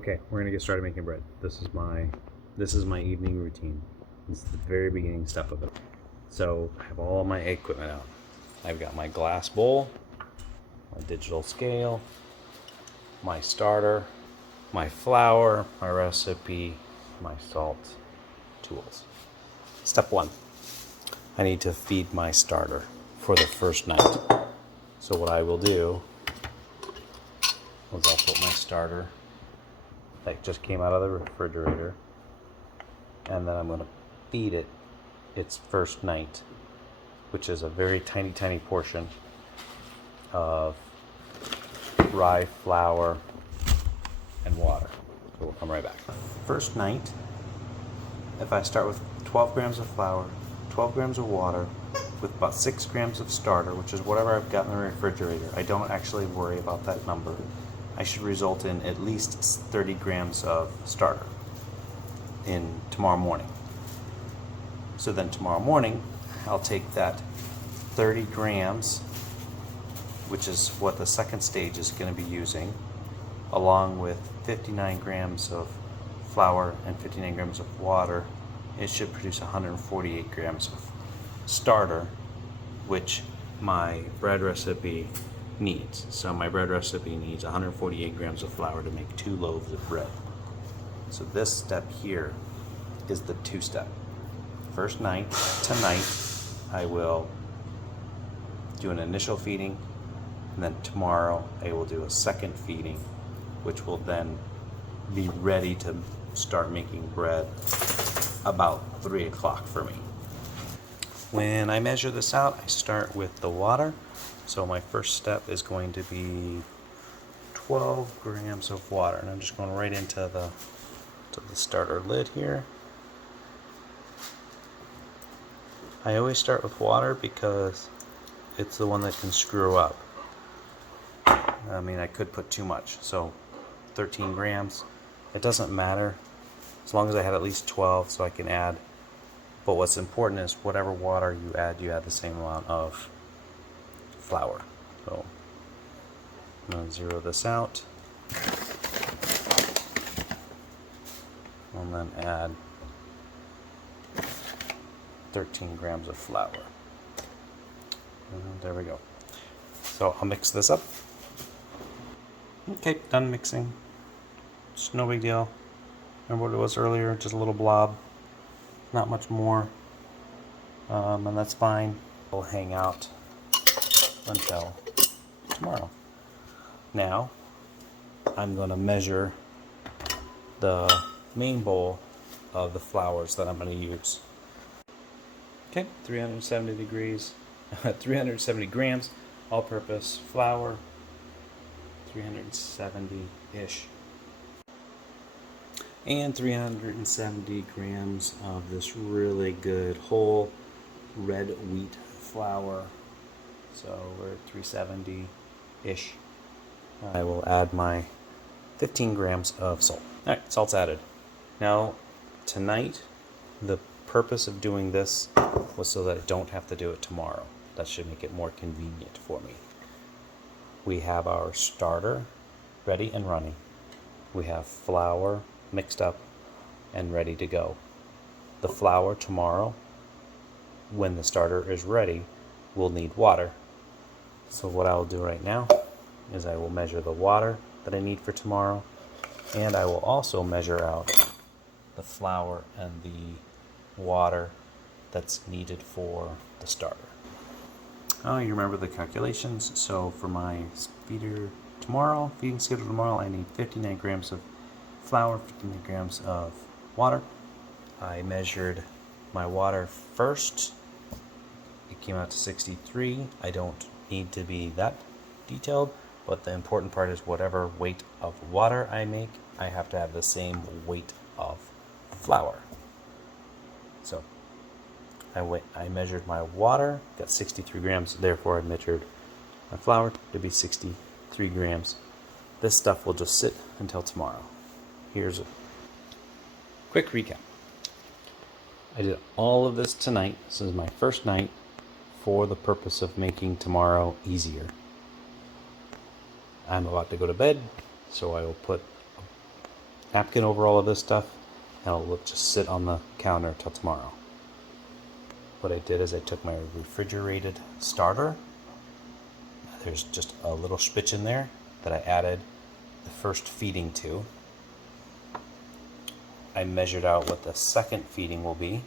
Okay, we're gonna get started making bread. This is my evening routine. This is the very beginning step of it. So I have all my equipment out. I've got my glass bowl, my digital scale, my starter, my flour, my recipe, my salt, tools. Step one, I need to feed my starter for the first night. So what I will do is I'll put my starter that just came out of the refrigerator, and then I'm going to feed it its first night, which is a very tiny portion of rye flour and water. So we'll come right back. First night, if I start with 12 grams of flour, 12 grams of water, with about 6 grams of starter, which is whatever I've got in the refrigerator, I don't actually worry about that number. I should result in at least 30 grams of starter in tomorrow morning. So then tomorrow morning, I'll take that 30 grams, which is what the second stage is going to be using, along with 59 grams of flour and 59 grams of water. It should produce 148 grams of starter, which my bread recipe needs. So my bread recipe needs 148 grams of flour to make 2 loaves of bread. So this step here is the 2-step. First night, tonight, I will do an initial feeding, and then tomorrow I will do a second feeding, which will then be ready to start making bread about 3 o'clock for me. When I measure this out, I start with the water. So my first step is going to be 12 grams of water, and I'm just going right into the starter lid here. I always start with water because it's the one that can screw up. I mean, I could put too much, so 13 grams. It doesn't matter as long as I have at least 12, so I can add. But what's important is whatever water you add the same amount of flour. So I'm going to zero this out and then add 13 grams of flour. And there we go. So I'll mix this up. Okay, done mixing. It's no big deal. Remember what it was earlier, just a little blob. Not much more. And that's fine. It'll hang out until tomorrow. Now, I'm going to measure the main bowl of the flours that I'm going to use. Okay, 370 degrees, 370 grams all-purpose flour, 370-ish, and 370 grams of this really good whole red wheat flour. So we're at 370-ish. I will add my 15 grams of salt. All right, salt's added. Now, tonight, the purpose of doing this was so that I don't have to do it tomorrow. That should make it more convenient for me. We have our starter ready and running. We have flour mixed up and ready to go. The flour tomorrow, when the starter is ready, will need water. So what I will do right now is I will measure the water that I need for tomorrow, and I will also measure out the flour and the water that's needed for the starter. Oh, you remember the calculations. So for my feeding schedule tomorrow, I need 59 grams of flour, 59 grams of water. I measured my water first. It came out to 63. I don't need to be that detailed, but the important part is whatever weight of water I make, I have to have the same weight of flour. So I measured my water, got 63 grams, therefore I measured my flour to be 63 grams. This stuff will just sit until tomorrow. Here's a quick recap. I did all of this tonight. This is my first night for the purpose of making tomorrow easier. I'm about to go to bed, so I will put napkin over all of this stuff, and it'll just sit on the counter till tomorrow. What I did is I took my refrigerated starter. There's just a little spitch in there that I added the first feeding to. I measured out what the second feeding will be.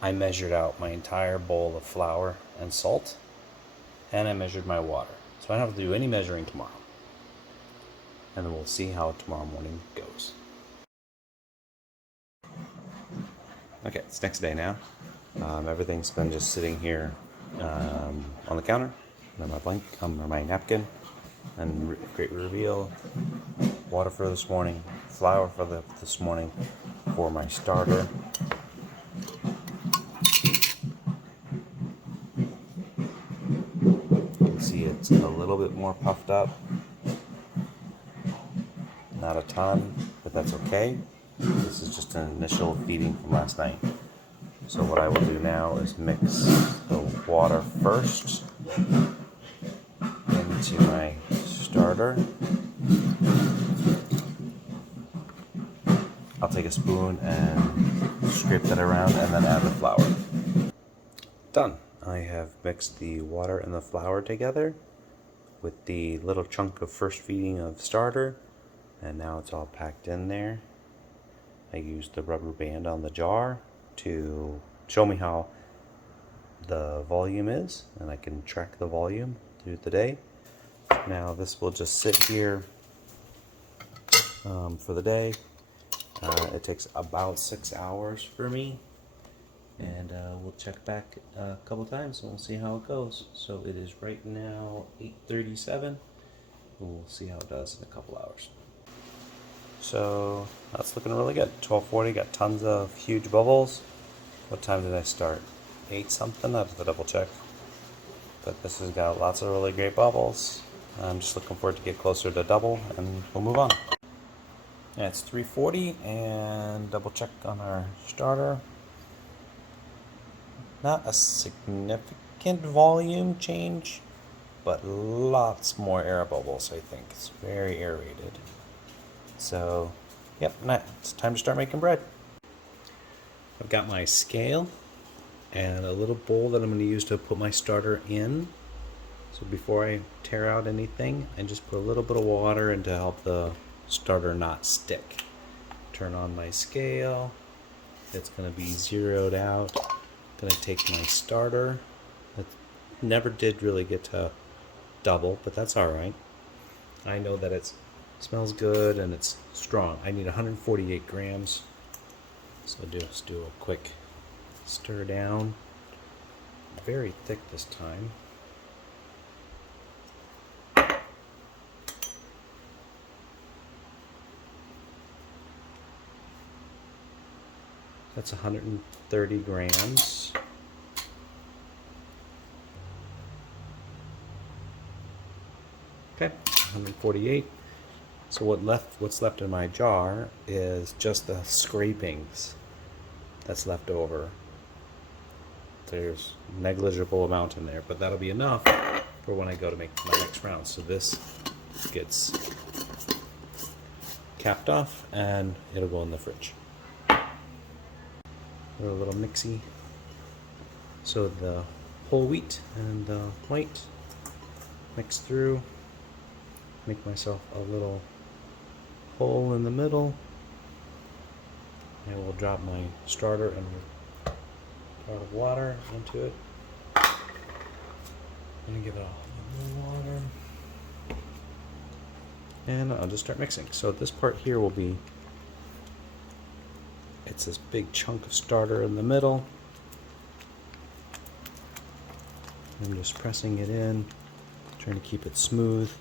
I measured out my entire bowl of flour and salt, and I measured my water. So I don't have to do any measuring tomorrow. And then we'll see how tomorrow morning goes. Okay, it's next day now. Everything's been just sitting here on the counter. And my napkin, and great reveal. Water for this morning, flour for this morning for my starter. You can see it's a little bit more puffed up. Not a ton, but that's okay. This is just an initial feeding from last night. So what I will do now is mix the water first into my starter. I'll take a spoon and scrape that around and then add the flour. Done. I have mixed the water and the flour together with the little chunk of first feeding of starter, and now it's all packed in there. I used the rubber band on the jar to show me how the volume is, and I can track the volume through the day. Now this will just sit here for the day. It takes about 6 hours for me, and we'll check back a couple times and we'll see how it goes. So it is right now 8:37. We'll see how it does in a couple hours. So that's looking really good. 12:40, got tons of huge bubbles. What time did I start? 8 something, I have to double check. But this has got lots of really great bubbles. I'm just looking forward to get closer to double, and we'll move on. Yeah, it's 3:40, and double check on our starter. Not a significant volume change, but lots more air bubbles, I think. It's very aerated. So, yep, it's time to start making bread. I've got my scale and a little bowl that I'm going to use to put my starter in. So before I tear out anything, I just put a little bit of water in to help the starter not stick. Turn on my scale. It's going to be zeroed out. I'm going to take my starter. That never did really get to double, but that's all right. I know that it smells good and it's strong. I need 148 grams. So just do a quick stir down. Very thick this time. That's 130 grams. Okay, 148. So what's left in my jar is just the scrapings that's left over. There's negligible amount in there, but that'll be enough for when I go to make my next round. So this gets capped off and it'll go in the fridge. A little mixy. So the whole wheat and the white mix through. Make myself a little hole in the middle. I will drop my starter and a pot of water into it. I'm gonna give it a little water. And I'll just start mixing. So this part here will be, it's this big chunk of starter in the middle. I'm just pressing it in, trying to keep it smooth.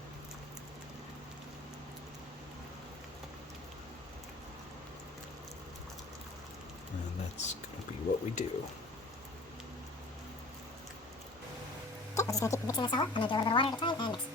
And that's going to be what we do. Okay, I'm just going to keep mixing this all up. I'm going to do a little bit of water at a time and mix.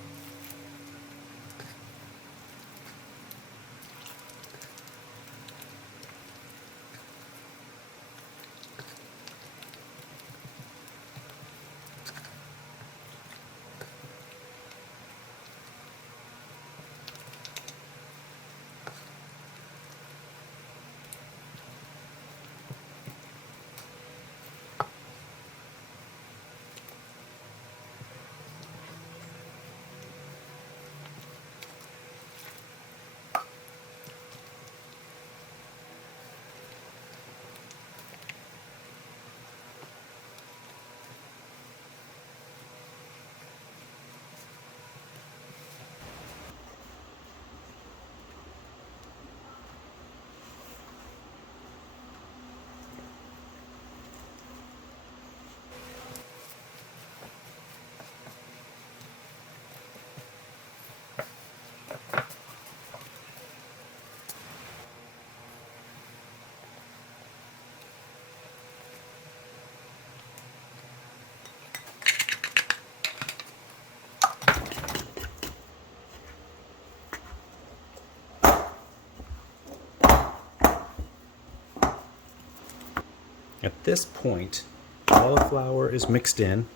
At this point, all the flour is mixed in.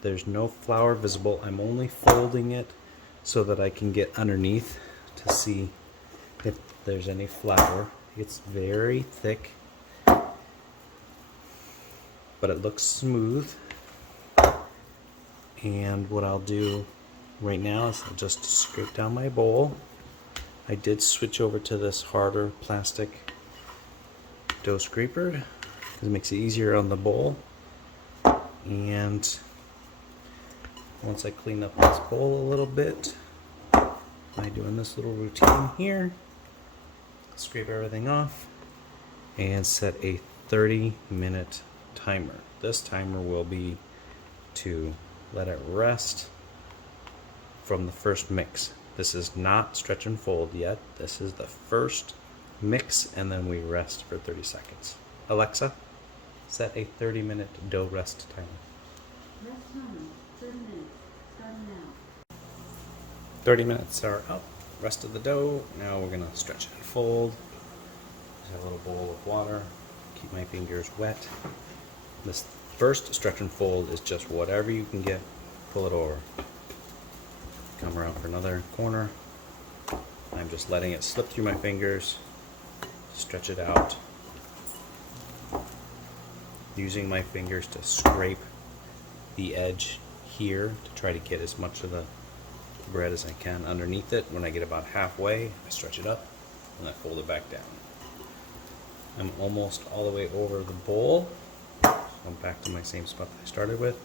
There's no flour visible. I'm only folding it so that I can get underneath to see if there's any flour. It's very thick, but it looks smooth. And what I'll do right now is I'll just scrape down my bowl. I did switch over to this harder plastic dough scraper because it makes it easier on the bowl. And once I clean up this bowl a little bit by doing this little routine here, scrape everything off and set a 30-minute timer. This timer will be to let it rest from the first mix. This is not stretch and fold yet. This is the first mix, and then we rest for 30 seconds. Alexa, set a 30-minute dough rest timer. Rest time, 30 minutes, starting now. 30 minutes are up. Rest of the dough. Now we're gonna stretch it and fold. Just have a little bowl of water. Keep my fingers wet. This first stretch and fold is just whatever you can get. Pull it over. Come around for another corner. I'm just letting it slip through my fingers. Stretch it out. Using my fingers to scrape the edge here to try to get as much of the bread as I can underneath it. When I get about halfway, I stretch it up and I fold it back down. I'm almost all the way over the bowl. So I'm back to my same spot that I started with.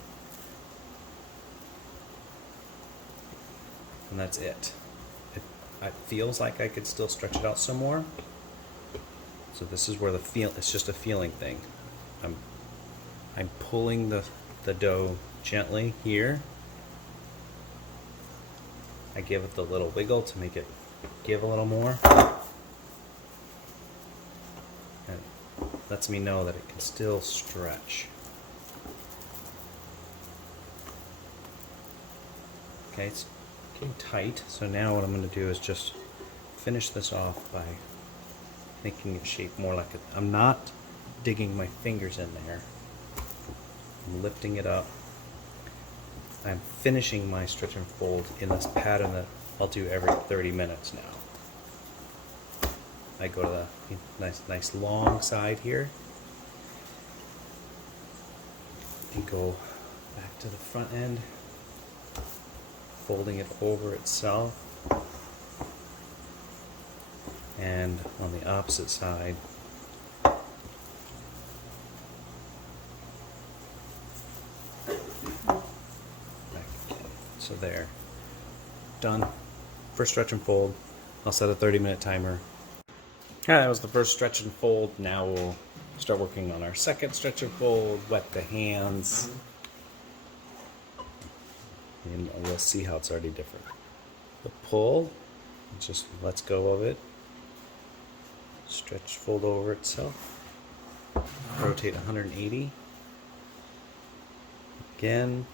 And that's it. It feels like I could still stretch it out some more. So this is where it's just a feeling thing. I'm pulling the dough gently here. I give it the little wiggle to make it give a little more. And it lets me know that it can still stretch. Okay, it's getting tight, so now what I'm going to do is just finish this off by making it shape more like I'm not digging my fingers in there. I'm lifting it up. I'm finishing my stretch and fold in this pattern that I'll do every 30 minutes now. I go to the nice long side here and go back to the front end, folding it over itself, and on the opposite side back again. So there, done. First stretch and fold. I'll set a 30-minute timer. That was the first stretch and fold. Now we'll start working on our second stretch and fold. Wet the hands. And we'll see how it's already different. The pull, it just lets go of it. Stretch, fold over itself. Rotate 180. Again.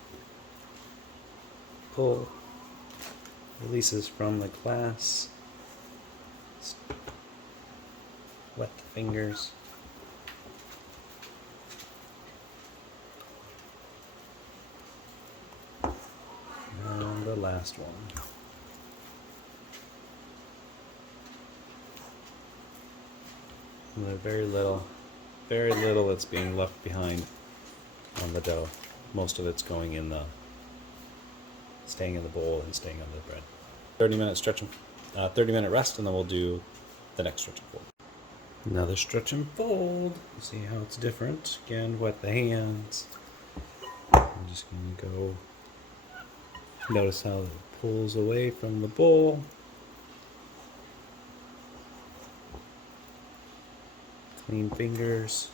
Pull. Releases from the glass. Wet the fingers. And the last one. And there's very little that's being left behind on the dough. Most of it's going in staying in the bowl and staying on the bread. 30-minute stretch, 30-minute rest, and then we'll do the next stretch and fold. Another stretch and fold. See how it's different. Again, wet the hands. I'm just gonna go. Notice how it pulls away from the bowl. Clean fingers.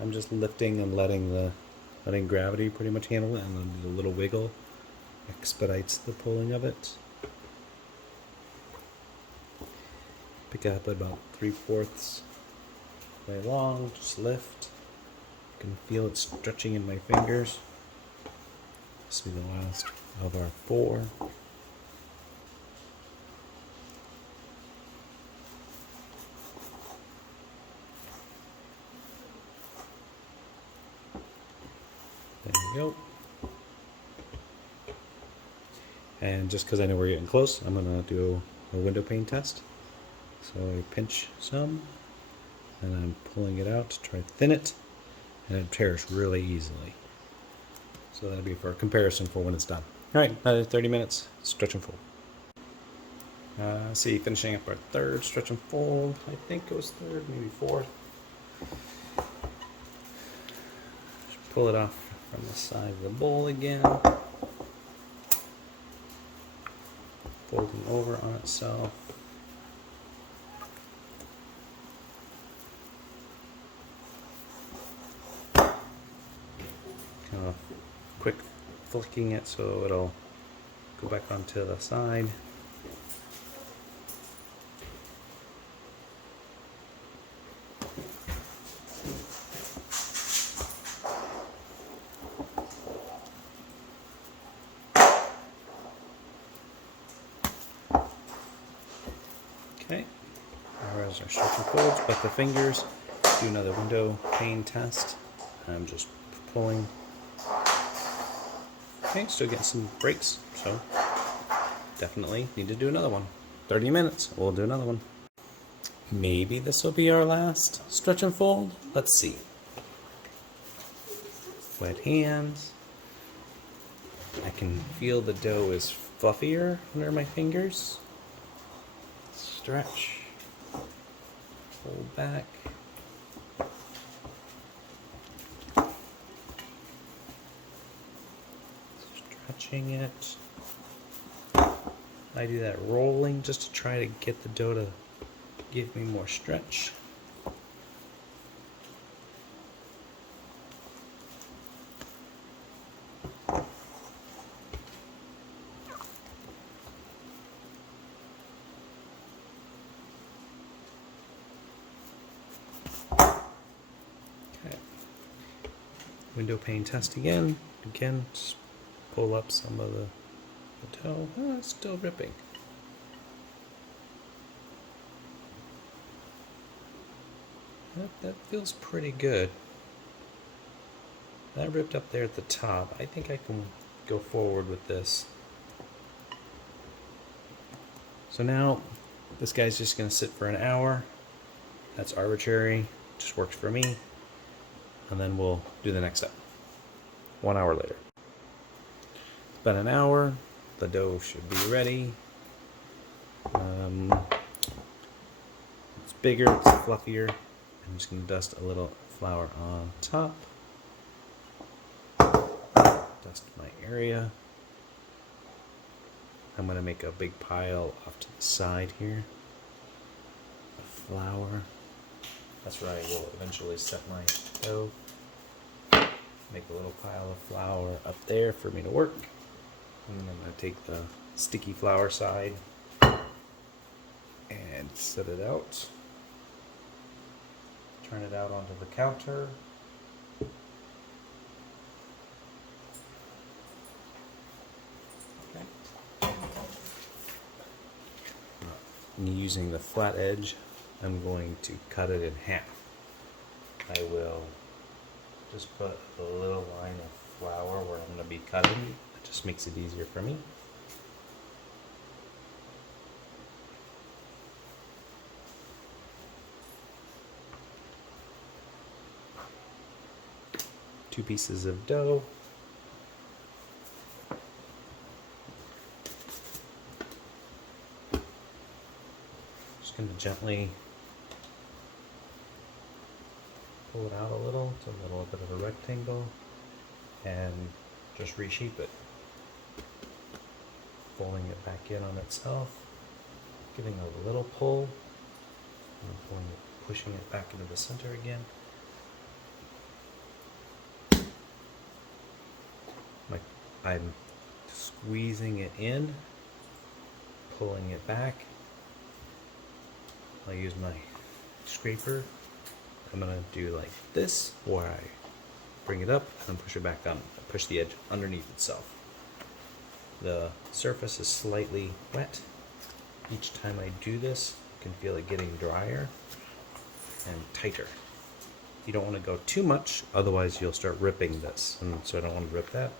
I'm just lifting and letting gravity pretty much handle it, and then the little wiggle expedites the pulling of it. Pick it up at about 3/4 way long, just lift. You can feel it stretching in my fingers. This will be the last of our 4. we go. And just because I know we're getting close, I'm going to do a window pane test. So I pinch some, and I'm pulling it out to try to thin it, and it tears really easily. So that'll be for a comparison for when it's done. All right, that is 30 minutes, stretch and fold. See, finishing up our third stretch and fold. I think it was third, maybe fourth. Just pull it off from the side of the bowl again. Folding over on itself. Kind of quick flicking it so it'll go back onto the side. Okay, there's our stretch and folds, but the fingers, do another window pane test. I'm just pulling. Okay, still getting some breaks, so definitely need to do another one. 30 minutes, we'll do another one. Maybe this will be our last stretch and fold. Let's see. Wet hands. I can feel the dough is fluffier under my fingers. Stretch, hold back. Stretching it. I do that rolling just to try to get the dough to give me more stretch. Window pane test again. Again, just pull up some of the dough. Oh, it's still ripping. That feels pretty good. That ripped up there at the top. I think I can go forward with this. So now, this guy's just going to sit for an hour. That's arbitrary. Just works for me. And then we'll do the next step. 1 hour later. It's been an hour. The dough should be ready. It's bigger, it's fluffier. I'm just going to dust a little flour on top. Dust my area. I'm going to make a big pile off to the side here of flour. That's where I will eventually set my dough. Make a little pile of flour up there for me to work. And then I'm going to take the sticky flour side and set it out. Turn it out onto the counter. Okay. Using the flat edge, I'm going to cut it in half. I will just put a little line of flour where I'm going to be cutting. It just makes it easier for me. Two pieces of dough. Just going to gently pull it out a little to a little bit of a rectangle and just reshape it. Folding it back in on itself, giving a little pull, and pushing it back into the center again. I'm squeezing it in, pulling it back. I'll use my scraper. I'm gonna do like this, where I bring it up and push it back on, push the edge underneath itself. The surface is slightly wet. Each time I do this, I can feel it getting drier and tighter. You don't want to go too much, otherwise you'll start ripping this, and so I don't want to rip that.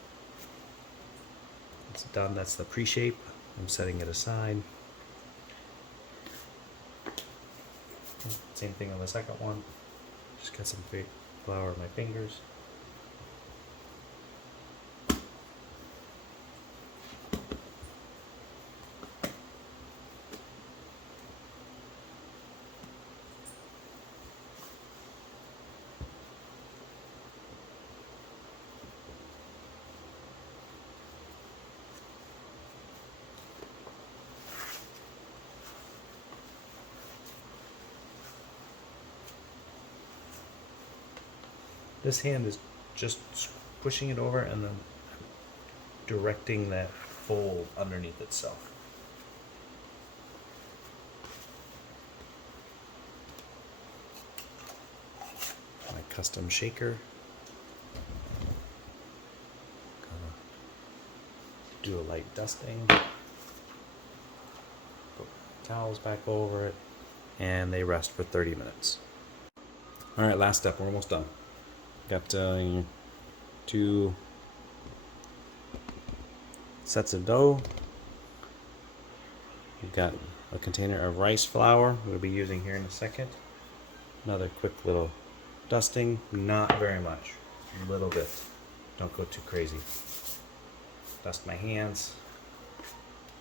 It's done. That's the Preshape. I'm setting it aside. Same thing on the second one. Just got some flour on my fingers. This hand is just pushing it over and then directing that fold underneath itself. My custom shaker. Gonna do a light dusting. Put towels back over it, and they rest for 30 minutes. All right, last step. We're almost done. Got 2 sets of dough. We've got a container of rice flour we'll be using here in a second. Another quick little dusting, not very much, a little bit. Don't go too crazy. Dust my hands.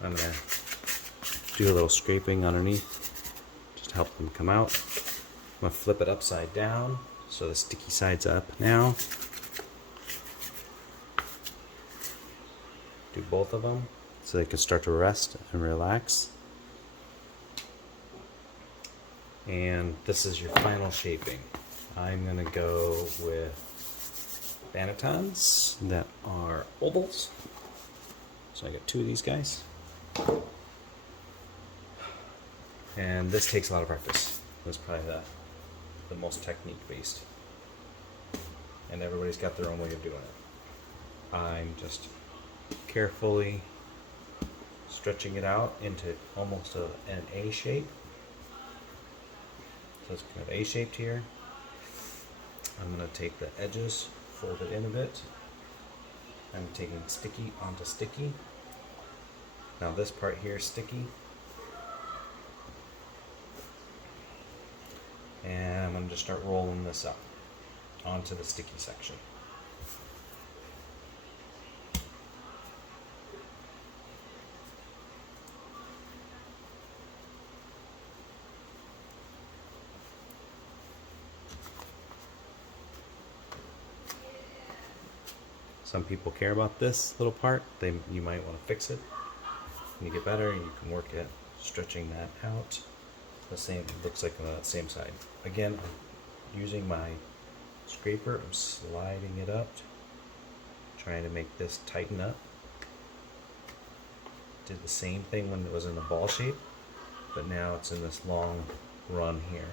I'm gonna do a little scraping underneath, just to help them come out. I'm gonna flip it upside down. So the sticky side's up now. Do both of them so they can start to rest and relax. And this is your final shaping. I'm gonna go with bannetons that are ovals. So I got 2 of these guys. And this takes a lot of practice. This is probably the most technique based, and everybody's got their own way of doing it. I'm just carefully stretching it out into almost an A shape. So it's kind of A-shaped here. I'm going to take the edges, fold it in a bit. I'm taking sticky onto sticky. Now this part here is sticky. And I'm going to just start rolling this up onto the sticky section. Some people care about this little part. You might want to fix it. When you get better, you can work at stretching that out. The same, looks like on the same side. Again, I'm using my scraper, I'm sliding it up, trying to make this tighten up. Did the same thing when it was in the ball shape, but now it's in this long run here.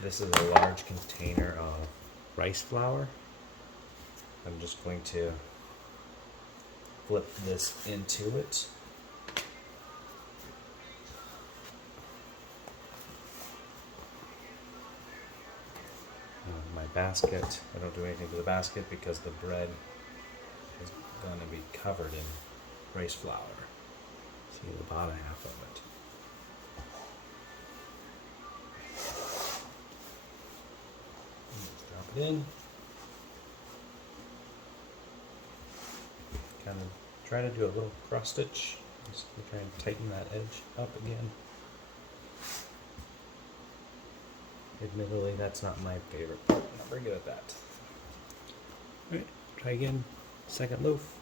This is a large container of rice flour. I'm just going to flip this into it. My basket, I don't do anything to the basket because the bread is going to be covered in rice flour. See the bottom half of it. Just drop it in. Kind of try to do a little cross stitch. Just try and tighten that edge up again. Admittedly, that's not my favorite part. I'm not very good at that. Alright, try again. Second loaf.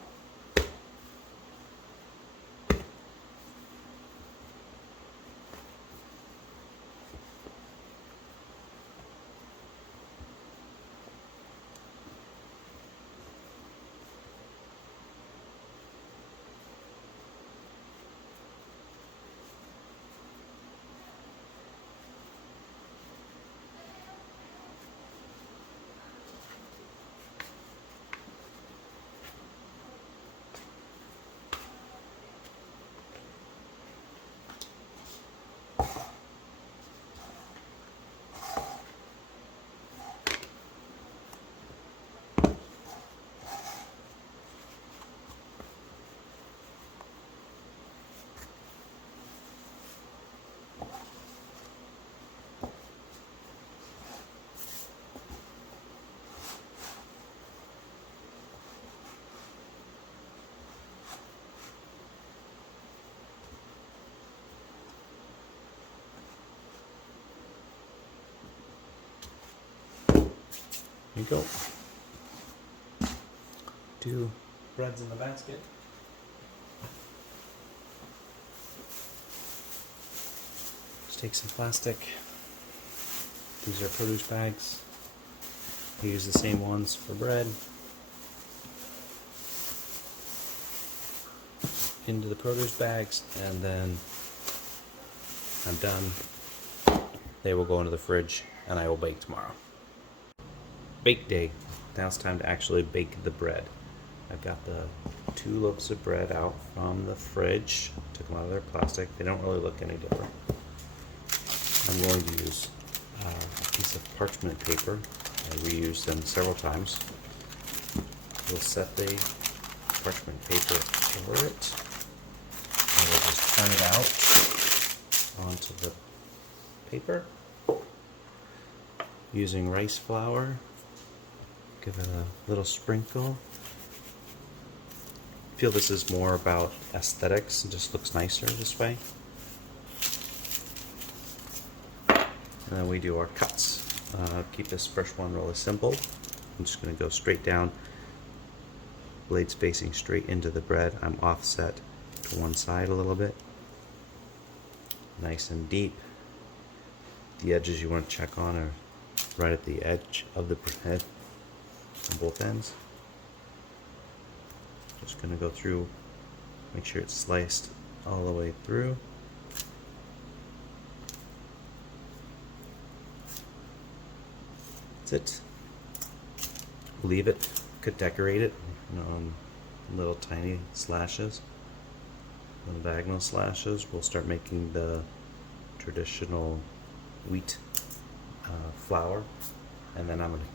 Here you go. 2 breads in the basket. Just take some plastic. These are produce bags. I use the same ones for bread. Into the produce bags, and then I'm done. They will go into the fridge and I will bake tomorrow. Bake day. Now it's time to actually bake the bread. I've got the 2 loaves of bread out from the fridge. Took them out of their plastic. They don't really look any different. I'm going to use a piece of parchment paper. I reused them several times. We'll set the parchment paper over it. And we'll just turn it out onto the paper. Using rice flour. Give it a little sprinkle. I feel this is more about aesthetics. It just looks nicer this way. And then we do our cuts. Keep this first one really simple. I'm just going to go straight down, blades facing straight into the bread. I'm offset to one side a little bit. Nice and deep. The edges you want to check on are right at the edge of the bread on both ends. Just going to go through, make sure it's sliced all the way through. That's it. Leave it. Could decorate it on little tiny slashes, little diagonal slashes. We'll start making the traditional wheat flour, and then I'm going to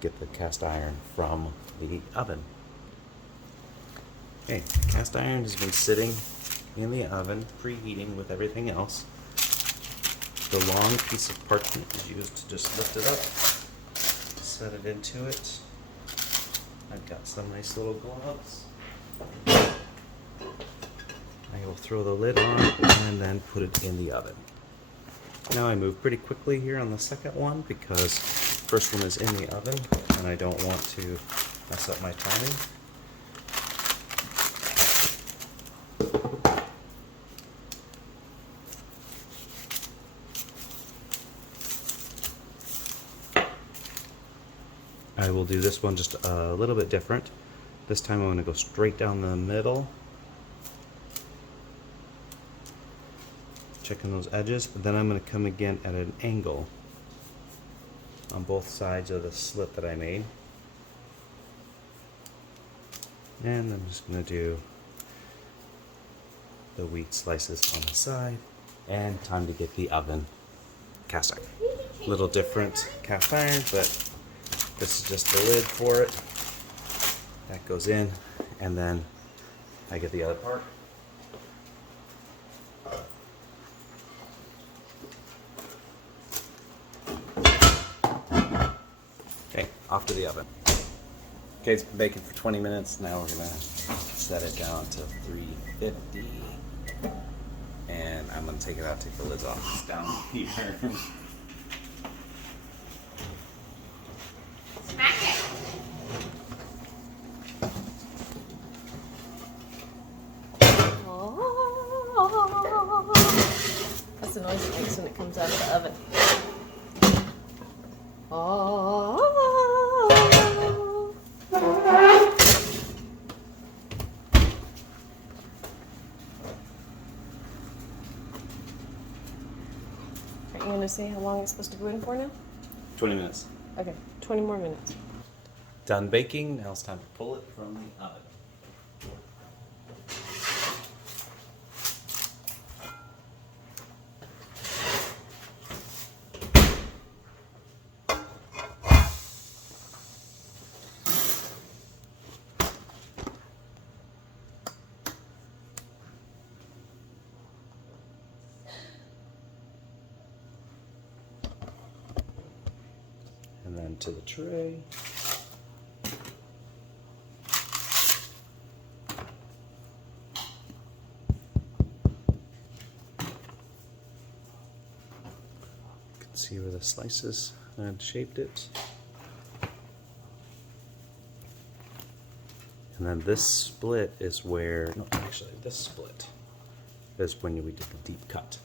get the cast iron from the oven. Okay, cast iron has been sitting in the oven, preheating with everything else. The long piece of parchment is used to just lift it up, set it into it. I've got some nice little gloves. I will throw the lid on and then put it in the oven. Now I move pretty quickly here on the second one because first one is in the oven and I don't want to mess up my timing. I will do this one just a little bit different. This time I'm going to go straight down the middle, checking those edges, but then I'm going to come again at an angle on both sides of the slit that I made. And I'm just going to do the wheat slices on the side. And time to get the oven cast iron. A little different cast iron, but this is just the lid for it. That goes in, and then I get the other part. Okay, off to the oven. Okay, it's been baking for 20 minutes. Now we're gonna set it down to 350. And I'm gonna take it out, take the lids off. It's down here. That's the noise it makes when it comes out of the oven. Are you going to say how long it's supposed to go in for now? 20 minutes. Okay, 20 more minutes. Done baking, now it's time to pull it from the oven. And then to the tray. You can see where the slices had shaped it. And then this split is where, no, actually, this split is when we did the deep cut.